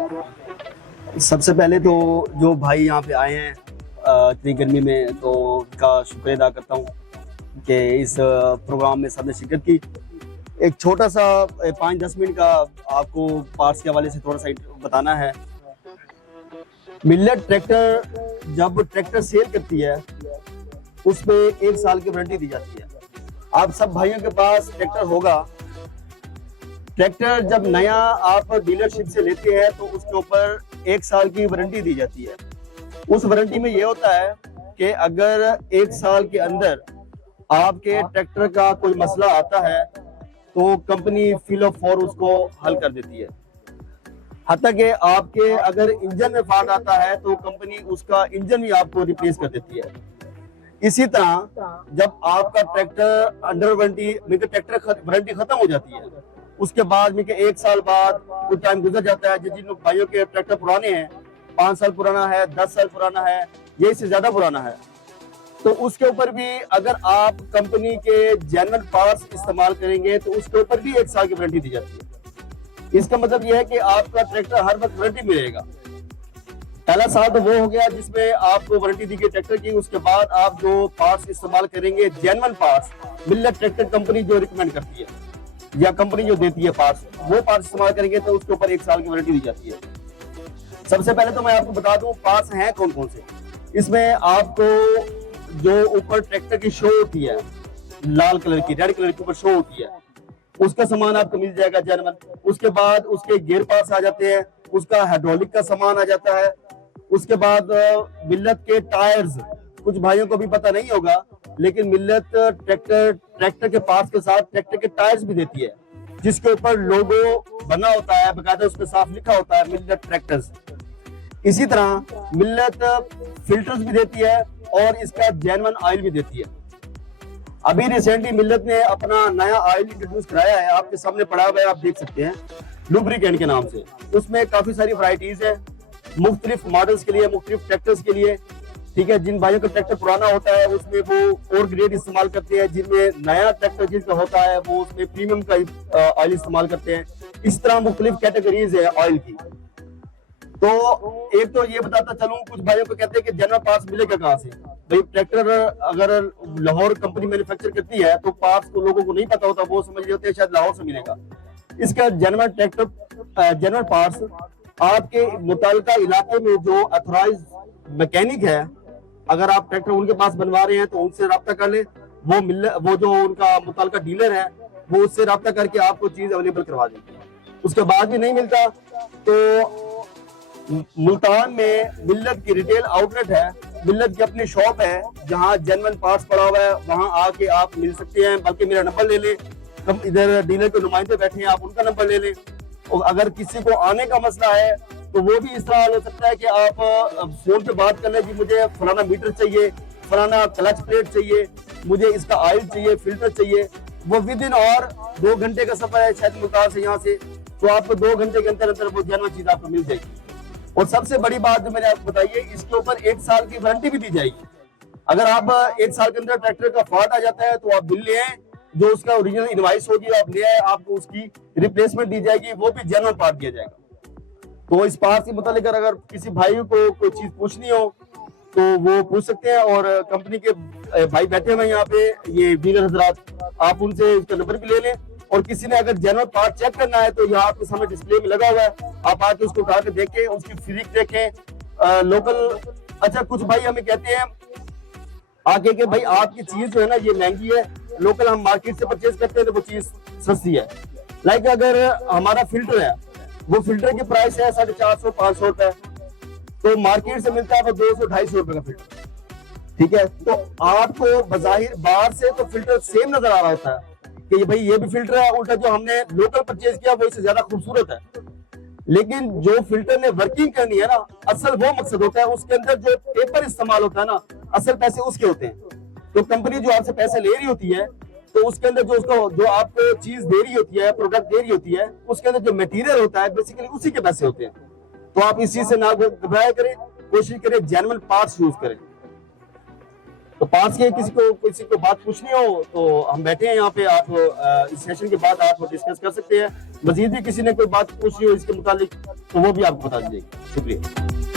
सबसे पहले तो जो भाई यहाँ पे आए हैं इतनी गर्मी में, तो उनका शुक्रिया अदा करता हूँ कि इस प्रोग्राम में सबने शिरकत की। एक छोटा सा 5-10 मिनट का आपको पार्ट्स के हवाले से थोड़ा सा बताना है। मिल्लत ट्रैक्टर जब ट्रैक्टर सेल करती है उसमें 1 साल की वारंटी दी जाती है। आप सब भाइयों के पास ट्रैक्टर होगा। ट्रैक्टर जब नया आप डीलरशिप से लेते हैं तो उसके ऊपर 1 साल की वारंटी दी जाती है। उस वारंटी में यह होता है कि अगर 1 साल के अंदर आपके ट्रैक्टर का कोई मसला आता है तो कंपनी फिल ऑफ फॉर उसको हल कर देती है। हत्ता कि आपके अगर इंजन में फॉल्ट आता है तो कंपनी उसका इंजन भी आपको रिप्लेस कर देती है। इसी तरह जब आपका tractor under warranty tractor warranty खत्म हो जाती है, उसके बाद 1 साल बाद कुछ टाइम गुजर जाता है। जिन लोग भाइयों के ट्रैक्टर पुराने हैं, 5 साल पुराना है, 10 साल पुराना है, ये इससे ज्यादा पुराना है, तो उसके ऊपर भी अगर आप कंपनी के जेन्युइन पार्ट्स इस्तेमाल करेंगे तो उसके ऊपर भी 1 साल की वारंटी दी जाती है। इसका मतलब यह है कि आपका ट्रैक्टर हर वक्त वारंटी मिलेगा। पहला साल तो वो हो गया जिसमें आपको वारंटी दी गई ट्रैक्टर की। उसके बाद आप जो पार्ट्स इस्तेमाल करेंगे, जेन्युइन पार्ट्स मिल्लत ट्रैक्टर कंपनी जो रिकमेंड करती है या कंपनी जो देती है पार्ट्स, वो पार्ट्स इस्तेमाल करेंगे तो उसके ऊपर 1 साल की वारंटी दी जाती है। सबसे पहले तो मैं आपको बता दूं पार्ट्स हैं कौन कौन से। इसमें आपको जो ऊपर ट्रैक्टर की शो होती है, लाल कलर की, रेड कलर के ऊपर शो होती है, उसका सामान आपको मिल जाएगा जेन्युइन। उसके बाद उसके गियर पार्ट्स आ जाते हैं, उसका हाइड्रोलिक का सामान आ जाता है। उसके बाद मिल्लत के टायर्स, कुछ भाइयों को भी पता नहीं होगा लेकिन मिल्लत ट्रैक्टर के पार्ट्स के साथ ट्रैक्टर के टायर्स भी देती है, जिसके ऊपर लोगो बना होता है, बकायदा उसमें साफ लिखा होता है मिल्लत ट्रैक्टर्स। इसी तरह मिल्लत फिल्टर्स भी देती है और इसका जेन्युइन ऑयल भी देती है। अभी रिसेंटली मिल्लत ने अपना नया ऑयल इंट्रोड्यूस कराया है, आपके सामने पड़ा हुआ है, आप देख सकते हैं, लुब्रिकेंट के नाम से। उसमें काफी सारी वैरायटीज है, मुख्तलिफ मॉडल्स के लिए, मुख्तलिफ ट्रैक्टर्स के लिए। ठीक है, जिन भाइयों का ट्रैक्टर पुराना होता है उसमें वो और ग्रेड इस्तेमाल करते हैं, जिनमें नया ट्रैक्टर जिसका होता है वो उसमें प्रीमियम का ऑयल इस्तेमाल करते हैं। इस तरह मुख्तलिफ कैटेगरीज है ऑयल की। तो एक तो ये बताता चलूं, कुछ भाइयों को कहते हैं कि जेन्युइन पार्ट्स मिलेगा कहाँ से। भाई ट्रैक्टर अगर लाहौर कंपनी मैन्युफैक्चर करती है तो पार्ट्स को लोगों को नहीं पता होता, वो समझ रहे होते हैं शायद लाहौर से मिलेगा। इसका जेन्युइन पार्ट्स आपके मुतालिका इलाके में जो अथोराइज मैकेनिक है, अगर आप ट्रैक्टर उनके पास बनवा रहे हैं तो उनसे रब्ता कर ले। वो जो उनका मुतालिका डीलर है वो उससे रब्ता करके आपको चीज अवेलेबल करवा देंगे। उसके बाद भी नहीं मिलता तो मुल्तान में मिल्लत की रिटेल आउटलेट है, मिल्लत की अपनी शॉप है जहां जेन्युइन पार्ट्स पड़ा हुआ है, वहां आके आप मिल सकते हैं। बल्कि मेरा नंबर ले लें, हम इधर डीलर के नुमाइंदे बैठे हैं, आप उनका नंबर ले लें। और अगर किसी को आने का मसला है तो वो भी इस तरह हो सकता है कि आप फोन पे बात कर लें कि मुझे फलाना मीटर चाहिए, फलाना क्लच प्लेट चाहिए, मुझे इसका ऑयल चाहिए, फिल्टर चाहिए। वो विद इन और 2 घंटे का सफर है शायद मुल्तान से यहाँ से, तो आपको 2 घंटे के अंदर अंदर वो जेन्युइन चीज आपको मिल जाएगी। और सबसे बड़ी बात जो मैंने आपको बताई है, इसके ऊपर 1 साल की वारंटी भी दी जाएगी। अगर आप 1 साल के अंदर ट्रैक्टर का फॉल्ट आ जाता है तो आप बिल ले आए, जो उसका ओरिजिनल इनवॉइस होगी आप ले आए, आपको उसकी रिप्लेसमेंट दी जाएगी, वो भी जेन्युइन पार्ट दिया जाएगा। तो इस पार्ट के मुतालिक अगर किसी भाई को कोई चीज पूछनी हो तो वो पूछ सकते हैं। और कंपनी के भाई बैठे हुए यहाँ पे, ये डीलर हजरात, आप उनसे इसका नंबर भी ले लें। और किसी ने अगर जेन्युइन पार्ट चेक करना है तो यहाँ आपके सामने डिस्प्ले में लगा हुआ है, आप आके उसको उठा के देखें, उसकी फ्रीक देखें। लोकल अच्छा कुछ भाई हमें कहते हैं आके कि भाई आपकी चीज जो है ना ये महंगी है, लोकल हम मार्केट से परचेज करते हैं तो वो चीज सस्ती है। लाइक अगर हमारा फिल्टर है, वो फिल्टर की प्राइस है 450-500 रुपए, तो मार्केट से मिलता है वो 200-250 रुपए का फिल्टर। ठीक है, तो आपको बजाहिर बाहर से तो फिल्टर सेम नजर आ रहा होता है कि भाई ये भी फिल्टर है, उल्टा जो हमने लोकल परचेज किया वो इससे ज्यादा खूबसूरत है। लेकिन जो फिल्टर ने वर्किंग करनी है ना, असल वो मकसद होता है, उसके अंदर जो पेपर इस्तेमाल होता है ना, असल पैसे उसके होते हैं। तो कंपनी जो आपसे पैसे ले रही होती है तो उसके अंदर जो आपको चीज दे रही होती है, प्रोडक्ट दे रही होती है, उसके अंदर जो मटेरियल होता है बेसिकली उसी के पैसे होते हैं। तो आप इस चीज से ना घबराया करें, कोशिश करें जेन्युइन पार्ट्स यूज करें। तो पास के किसी को बात पूछनी हो तो हम बैठे हैं यहाँ पे, आप इस सेशन के बाद आप डिस्कस कर सकते हैं। मजीद भी किसी ने कोई बात पूछनी हो इसके मुतालिक तो वो भी आपको बता दीजिएगा। शुक्रिया।